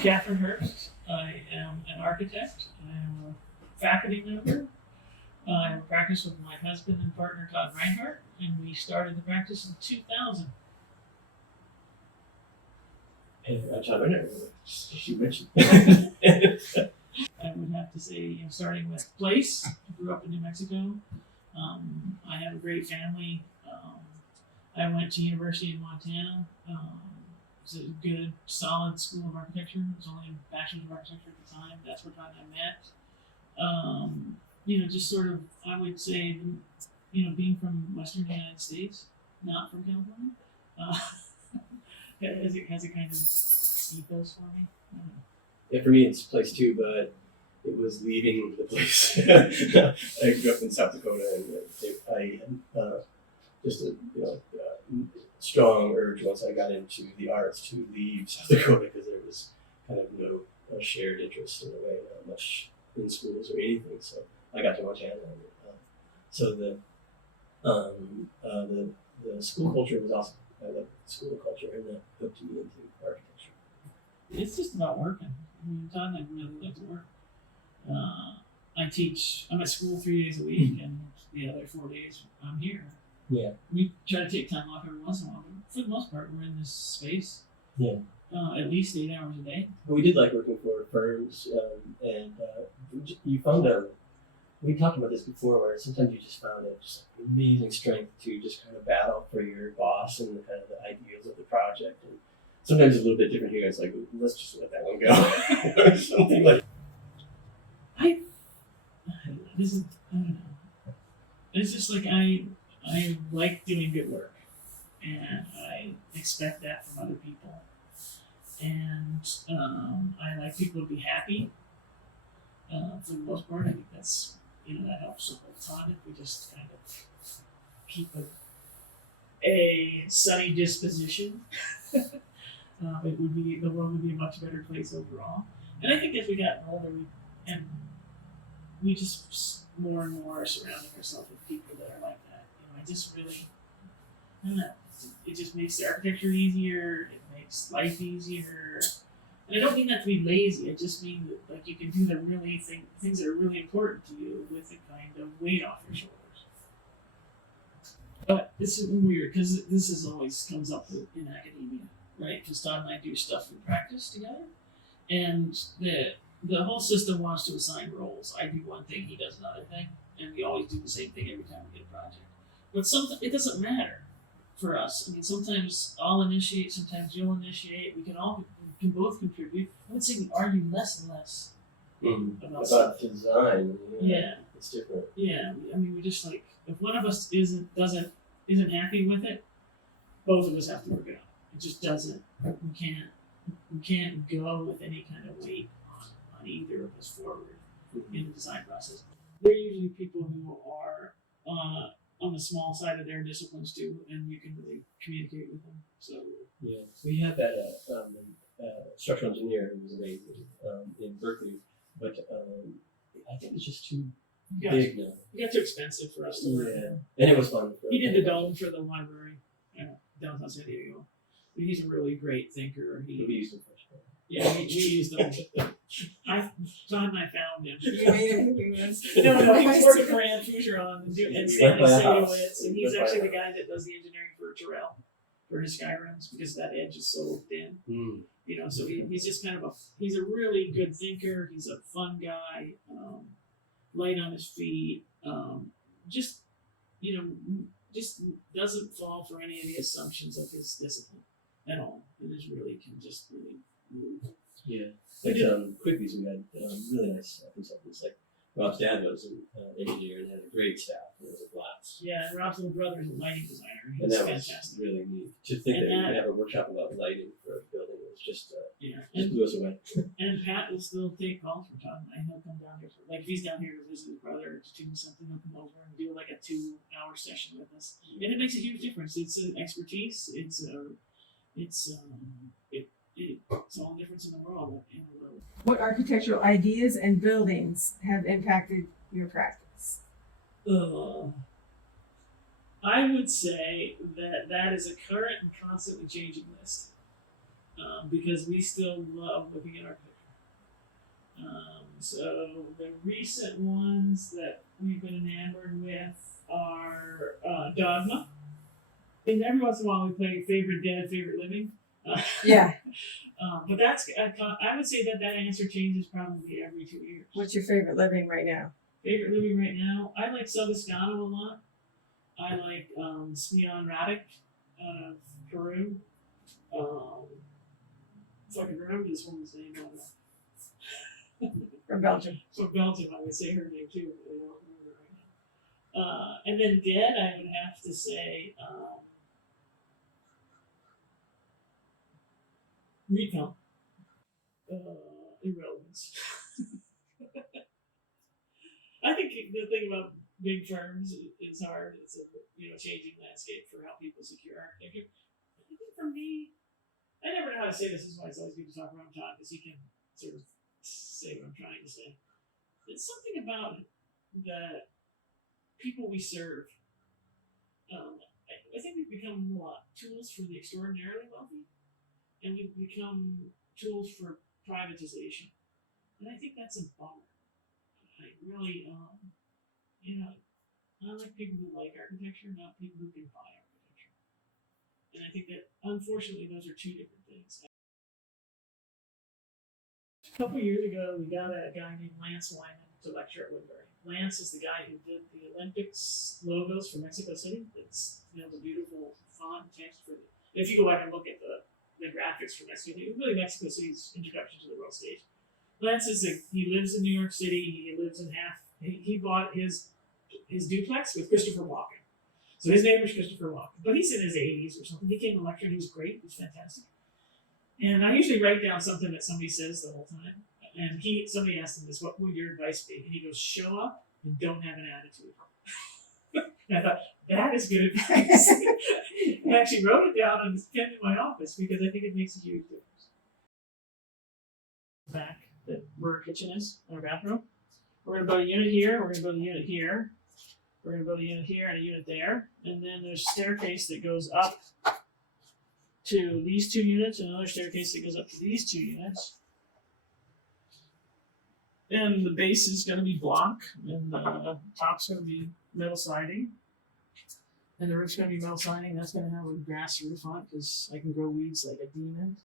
Catherine Herbst. I am an architect. I am a faculty member. I practice with my husband and partner Todd Rinehart, and we started the practice in 2000. And Todd Rinehart, you mentioned. I would have to say, starting with place. I grew up in New Mexico. I have a great family. I went to University of Montana. It's a good, solid school of architecture. It was only a bachelor's of architecture at the time. That's where Todd and I met. Just sort of, I would say, being from Western United States, not from California, has a kind of ethos for me. Yeah, for me it's place too, but it was leaving the place. I grew up in South Dakota, and I had just a strong urge once I got into the arts to leave South Dakota because there was kind of no shared interest in a way, not much in schools or anything. So I got to Montana, and so the school culture was awesome. I love school culture, and that hooked me into architecture. It's just about working. Todd and I really like to work. I'm at school 3 days a week, and the other 4 days I'm here. Yeah. We try to take time off every once in a while, but for the most part, we're in this space. Yeah. At least 8 hours a day. We did like working for firms, and you found we talked about this before, where sometimes you just found just amazing strength to just kind of battle for your boss and the kind of the ideals of the project. And sometimes it's a little bit different here. It's like, let's just let that one go. Or something like. I don't know. It's just like I like doing good work, and I expect that from other people. And I like people to be happy. For the most part, I think that's that helps the whole time if we just kind of keep a sunny disposition. The world would be a much better place overall. And I think as we got older, we just more and more are surrounding ourselves with people that are like that. I just really, I don't know. It just makes the architecture easier. It makes life easier. And I don't mean that to be lazy. I just mean that you can do the things that are really important to you with a kind of weight off your shoulders. But this is weird because this always comes up in academia, right? Because Todd and I do stuff in practice together, and the whole system wants to assign roles. I do one thing, he does another thing, and we always do the same thing every time we get a project. But sometimes it doesn't matter for us. I mean, sometimes I'll initiate, sometimes you'll initiate. We can both contribute. I would say we argue less and less about stuff. Design. Yeah, it's different. Yeah, I mean, we just if one of us isn't happy with it, both of us have to work it out. It just doesn't. We can't go with any kind of weight on either of us forward in the design process. They're usually people who are on the small side of their disciplines too, and you can really communicate with them. So yeah, we had that structural engineer who was amazing in Berkeley, but I think it's just too big now. It got too expensive for us to work. Yeah, and it was fun. He did the dome for the library, downtown San Diego. But he's a really great thinker. We used him first. Yeah, we used them. Todd and I found him. You made him famous. No, he was working for Ann Fougeron and Stanley Sadowitz, and he's actually the guy that does the engineering for Terrell for his Skyrims because that edge is so thin. So he's just kind of he's a really good thinker. He's a fun guy, light on his feet. Just doesn't fall for any of the assumptions of his discipline at all. It just really can just really move. Yeah. Like Quigley's, we had really nice consultants. Like Rob's dad was an engineer and had a great staff. It was a blast. Yeah, and Rob's little brother is a lighting designer. He's and that fantastic. Was really neat. To think that we could have a workshop about lighting for a building was just blew us away. And Pat will still take calls from Todd, and he'll come down here if he's down here to visit his brother or to do something, he'll come over and do like a 2-hour session with us. And it makes a huge difference. It's an expertise. It's all the difference in the world. What architectural ideas and buildings have impacted your practice? I would say that is a current and constantly changing list. because we still love looking at architecture. So the recent ones that we've been enamored with are Dogma. And every once in a while we play Favorite Dead, Favorite Living. Yeah. But that's, I would say that answer changes probably every 2 years. What's your favorite living right now? Favorite living right now? I like Sovascano a lot. I like Smion Radic out of Peru. If I can remember this woman's name, I don't know. From Belgium. From Belgium, I would say her name too, but I don't remember it right now. And then dead, I would have to say Recon. Irrelevance. I think the thing about big firms is hard. It's a changing landscape for how people secure architecture. I think for me, I never know how to say this. This is why it's always good to talk around Todd because he can sort of say what I'm trying to say. It's something about the people we serve. I think we've become a lot tools for the extraordinarily wealthy, and we've become tools for privatization. And I think that's a bummer. I really, I like people who like architecture, not people who can buy architecture. And I think that, unfortunately, those are two different things. A couple years ago, we got a guy named Lance Wyman to lecture at Woodbury. Lance is the guy who did the Olympics logos for Mexico City. It's the beautiful font text for it. If you go back and look at the graphics for Mexico City, really Mexico City's introduction to the world stage. Lance is he lives in New York City. He lives in he bought his duplex with Christopher Walken. So his neighbor's Christopher Walken. But he's in his 80s or something. He came to lecture and he was great. He was fantastic. And I usually write down something that somebody says the whole time. And somebody asked him this, what would your advice be? And he goes, show up and don't have an attitude. And I thought, that is good advice. I actually wrote it down and pinned it in my office because I think it makes a huge difference. Back where our kitchen is, our bathroom. We're going to build a unit here, we're going to build a unit here, we're going to build a unit here and a unit there, and then there's a staircase that goes up to these two units and another staircase that goes up to these two units. And the base is going to be block, and the top's going to be metal siding, and the roof's going to be metal siding. That's going to have a grass roof on it because I can grow weeds like a demon.